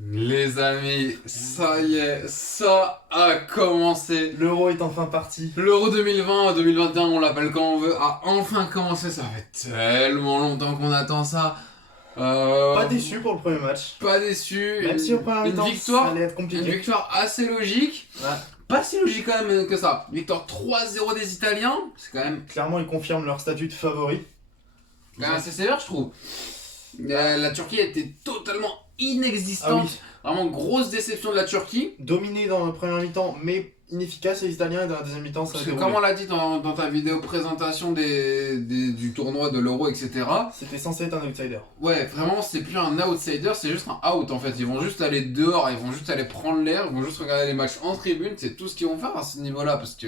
Les amis, ça y est, ça a commencé. L'Euro est enfin parti. L'Euro 2020, 2021, on l'appelle quand on veut, a enfin commencé. Ça fait tellement longtemps qu'on attend ça. Pas déçu pour le premier match. Pas déçu. Même si au premier une temps, victoire, ça allait être une compliqué. victoire assez logique. Ouais. Pas si logique quand même que ça. Victoire 3-0 des Italiens, c'est quand même Clairement, ils confirment leur statut de favori. assez sévère, je trouve. La Turquie était totalement inexistante. Ah oui. Vraiment grosse déception de la Turquie. Dominé dans le premier mi-temps, mais inefficace les Italiens, et dans la deuxième mi-temps, ça a Parce que déroulé. comme on l'a dit dans ta vidéo présentation du tournoi de l'Euro, etc. C'était censé être un outsider. Ouais, vraiment, c'est plus un outsider, c'est juste un out en fait. Ils vont juste aller dehors, ils vont juste aller prendre l'air, ils vont juste regarder les matchs en tribune, c'est tout ce qu'ils vont faire à ce niveau-là. Parce que,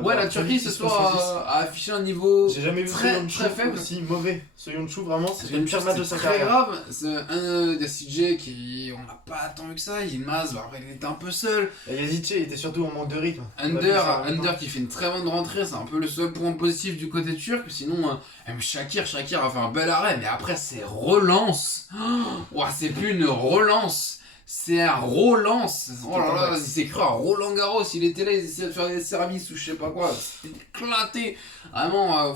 ouais, la Turquie ce soir a affiché un niveau J'ai jamais vu très, Soyuncu très faible. aussi mauvais. Soyuncu, vraiment, c'était le pire match de sa très carrière. grave. C'est un des CJ qui, on n'a pas tant vu que ça. Il masse, après il était un peu seul. Et Yazice était surtout en manque de rythme. On a vu ça en même temps. Under qui fait une très bonne rentrée, c'est un peu le seul point positif du côté turc. Sinon, même Shakir a fait un bel arrêt, mais après c'est relance. Oh, c'est plus une relance, c'est un relance. Oh là là, il s'est cru à Roland Garros, il était là, il essayait de faire des services ou je sais pas quoi. C'était éclaté. Vraiment,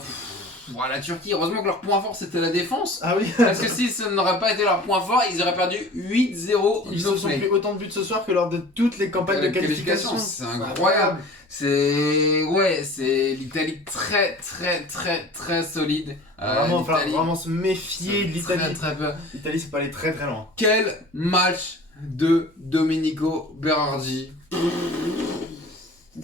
la Turquie, heureusement que leur point fort c'était la défense. Ah oui. Parce que si ça n'aurait pas été leur point fort, ils auraient perdu 8-0. Ils se sont pris autant de buts ce soir que lors de toutes les campagnes de qualification. C'est incroyable. C'est l'Italie très solide. Vraiment, il va l'Italie, vraiment se méfier de l'Italie. très peu. L'Italie, c'est pas aller très très loin. Quel match de Domenico Berardi.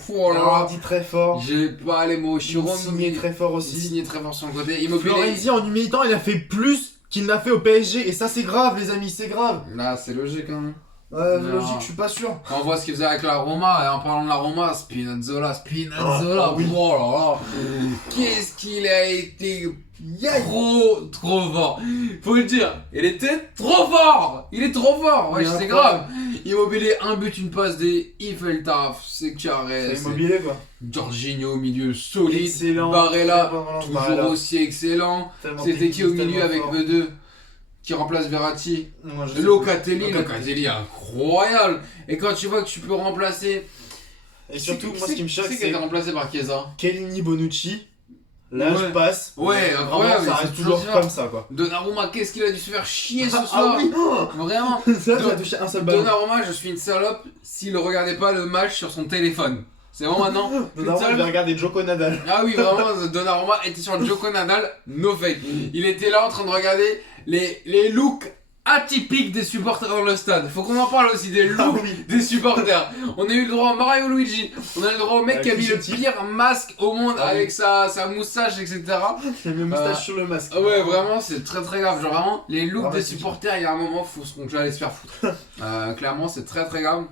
Oh là Alors, là. dit très fort. J'ai pas les mots. Chiron Signé très fort aussi. signé très fort sur le côté. Immobilier. Florenzi en mi-temps, il a fait plus qu'il n'a fait au PSG. Et ça, c'est grave, les amis, c'est grave. Là, c'est logique, hein. Ouais, Non. logique, je suis pas sûr. Quand on voit ce qu'il faisait avec la Roma, et en parlant de la Roma, Spinazzola, Oh, oui. oh là là, qu'est-ce qu'il a été trop fort. Faut le dire, il était trop fort. Il est trop fort, ouais, Il est c'est incroyable. grave. Immobilier, un but, une passe D, il fait le taf, c'est carré. C'est immobilier, quoi. Jorginho au milieu, solide. Excellent. Barella, très bonne relance, toujours Barella. aussi excellent. Tellement C'était qui au technique, milieu avec tellement fort. eux deux qui remplace Verratti? Moi, je sais Locatelli, plus. Locatelli incroyable. Et quand tu vois que tu peux remplacer. Et surtout, moi, ce qui me choque, c'est qui a été c'est remplacé par Chiesa. Kellini Bonucci. L'âge Ouais. passe. Ouais, Vraiment, incroyable, ça c'est reste toujours toujours ça. comme ça, quoi. Donnarumma, qu'est-ce qu'il a dû se faire chier ce Ah soir. oui. Vraiment. Ça, tu as touché un seul ballon. Donnarumma, je suis une salope s'il ne regardait pas le match sur son téléphone. C'est vraiment maintenant. Donnarumma, je vais regarder Joko Nadal. Ah oui, vraiment, Donnarumma était sur le Joko Nadal, no fake. Il était là en train de regarder les looks atypiques des supporters dans le stade. Faut qu'on en parle aussi des Ah looks oui. des supporters. On a eu le droit à Mario Luigi, on a eu le droit au mec qui a mis le Chichetti. pire masque au monde Ah oui. avec sa moustache, etc. Il a mis le moustache sur le masque. Ah ouais, vraiment, c'est très grave. Genre, vraiment, les looks Ah ouais, des c'est supporters, il y a un moment, faut qu'on allait se faire foutre. Clairement, c'est très grave.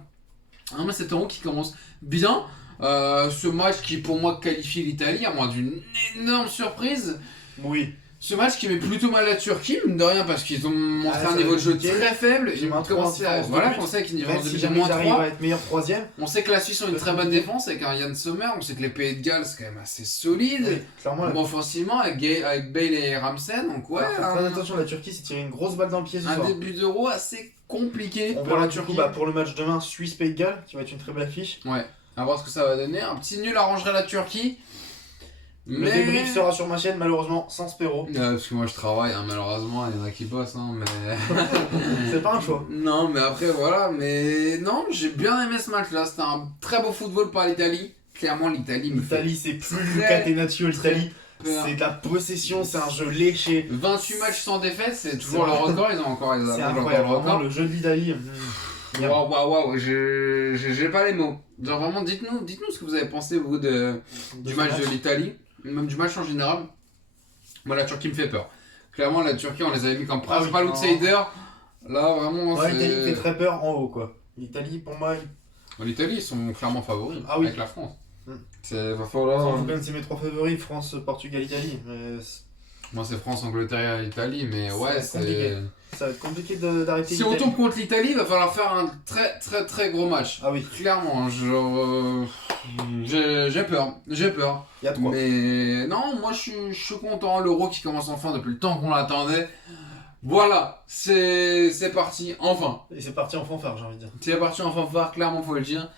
Ah, mais c'est Euro qui commence bien. Ce match qui, pour moi, qualifie l'Italie, à moins d'une énorme surprise. Oui. Ce match qui met plutôt mal la Turquie, mine de rien, parce qu'ils ont montré Ah, un ça niveau va de jeu compliqué. très faible. J'ai Ils moins ont trois commencé à. différences de Voilà, but. on sait qu'il Même vont si déjà jamais moins ils arrivent 3. à être meilleur troisième. On sait que la Suisse ont une très bonne défense avec un Yann Sommer. On sait que les Pays de Galles, c'est quand même assez solide. Oui, clairement. là. Bon, offensivement, avec Bale et Ramsey, donc ouais. Alors, faut faire attention, la Turquie s'est tiré une grosse balle dans le pied ce Un soir. début d'Euro assez compliqué On pour verra la du coup Turquie. pour le match demain Suisse-Pays de Galles qui va être une très belle affiche. Ouais, à voir ce que ça va donner. Un petit nul arrangerait la Turquie. Le Mais... débrief sera sur ma chaîne malheureusement sans Spéro. Parce que moi je travaille, hein, malheureusement, il y en a qui bossent, hein, mais... C'est pas un choix. Non, mais après voilà, mais non, j'ai bien aimé ce match-là. C'était un très beau football par l'Italie. Clairement, l'Italie me fait L'Italie c'est plus très, Luca Tenaccio l'Italie. peur. C'est de la possession, c'est un jeu léché. 28 matchs sans défaite, c'est toujours C'est le vrai. record. Ils ont encore C'est encore incroyable, le vraiment record. le jeu de l'Italie. Waouh, j'ai pas les mots. Genre vraiment, dites-nous ce que vous avez pensé vous du match de l'Italie, même du match en général. Moi, la Turquie me fait peur. Clairement, la Turquie, on les avait mis comme principal oui, outsider. Là, vraiment, Ouais, l'Italie c'est... fait très peur en haut quoi. L'Italie pour moi, L'Italie, ils sont clairement favoris Ah oui. avec la France. Mm. C'est va il falloir... faut quand même c'est mes trois favoris, France, Portugal, Italie. Mais Moi, c'est France, Angleterre et Italie, mais Ça ouais, va être compliqué. ça va être compliqué d'arrêter Si on l'Italie. tombe contre l'Italie, il va falloir faire un très gros match. Ah oui, Clairement, genre... j'ai peur. il y a trois. Mais non, moi je suis content. L'Euro qui commence enfin depuis le temps qu'on l'attendait. Voilà, c'est parti, enfin. Et c'est parti en fanfare, j'ai envie de dire. C'est parti en fanfare, clairement, faut le dire.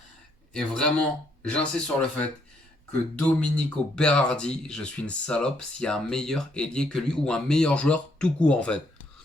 Et vraiment, j'insiste sur le fait que Domenico Berardi, je suis une salope s'il y a un meilleur ailier que lui ou un meilleur joueur tout court en fait.